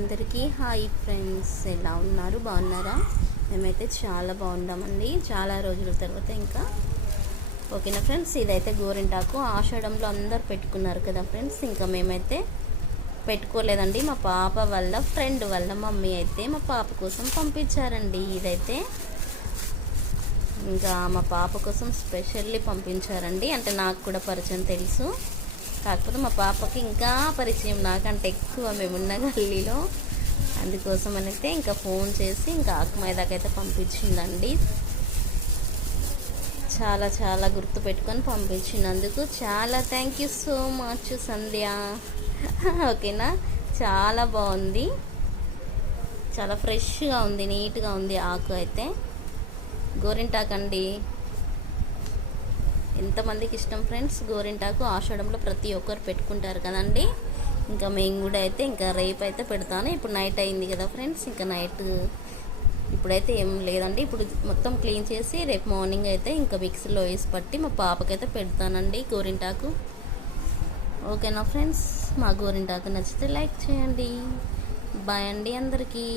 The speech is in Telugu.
అందరికీ హాయ్ ఫ్రెండ్స్, ఎలా ఉన్నారు? బాగున్నారా? మేమైతే చాలా బాగున్నామండి. చాలా రోజుల తర్వాత ఇంకా ఓకేనా ఫ్రెండ్స్. ఇదైతే గోరింటాకు ఆషాఢంలో అందరు పెట్టుకున్నారు కదా ఫ్రెండ్స్. ఇంకా మేమైతే పెట్టుకోలేదండి. మా పాప వాళ్ళ ఫ్రెండ్ వాళ్ళ మమ్మీ అయితే మా పాప కోసం పంపించారండి. ఇదైతే ఇంకా మా పాప కోసం స్పెషల్లీ పంపించారండి. అంటే నాకు కూడా పరిచయం తెలుసు, కాకపోతే మా పాపకి ఇంకా పరిచయం నాకంటే ఎక్కువ, మేమున్న గల్లీలో. అందుకోసం అయితే ఇంకా ఫోన్ చేసి ఇంకా ఆకుమైదాకైతే పంపించిందండి. చాలా చాలా గుర్తు పెట్టుకొని పంపించినందుకు చాలా థ్యాంక్ యూ సో మచ్ సంధ్య. ఓకేనా, చాలా బాగుంది, చాలా ఫ్రెష్గా ఉంది, నీట్గా ఉంది. ఆకు అయితే గోరింటాకు అండి. ఎంతమందికి ఇష్టం ఫ్రెండ్స్ గోరింటాకు? ఆషాఢంలో ప్రతి ఒక్కరు పెట్టుకుంటారు కదండి. ఇంకా మేము కూడా అయితే ఇంకా రేపు అయితే పెడతాను. ఇప్పుడు నైట్ అయింది కదా ఫ్రెండ్స్, ఇంకా నైట్ ఇప్పుడైతే ఏం లేదండి. ఇప్పుడు మొత్తం క్లీన్ చేసి రేపు మార్నింగ్ అయితే ఇంకా మిక్సీలో వేసి పట్టి మా పాపకైతే పెడతానండి గోరింటాకు. ఓకేనా ఫ్రెండ్స్, మా గోరింటాకు నచ్చితే లైక్ చేయండి. బాయ్ అండి అందరికీ.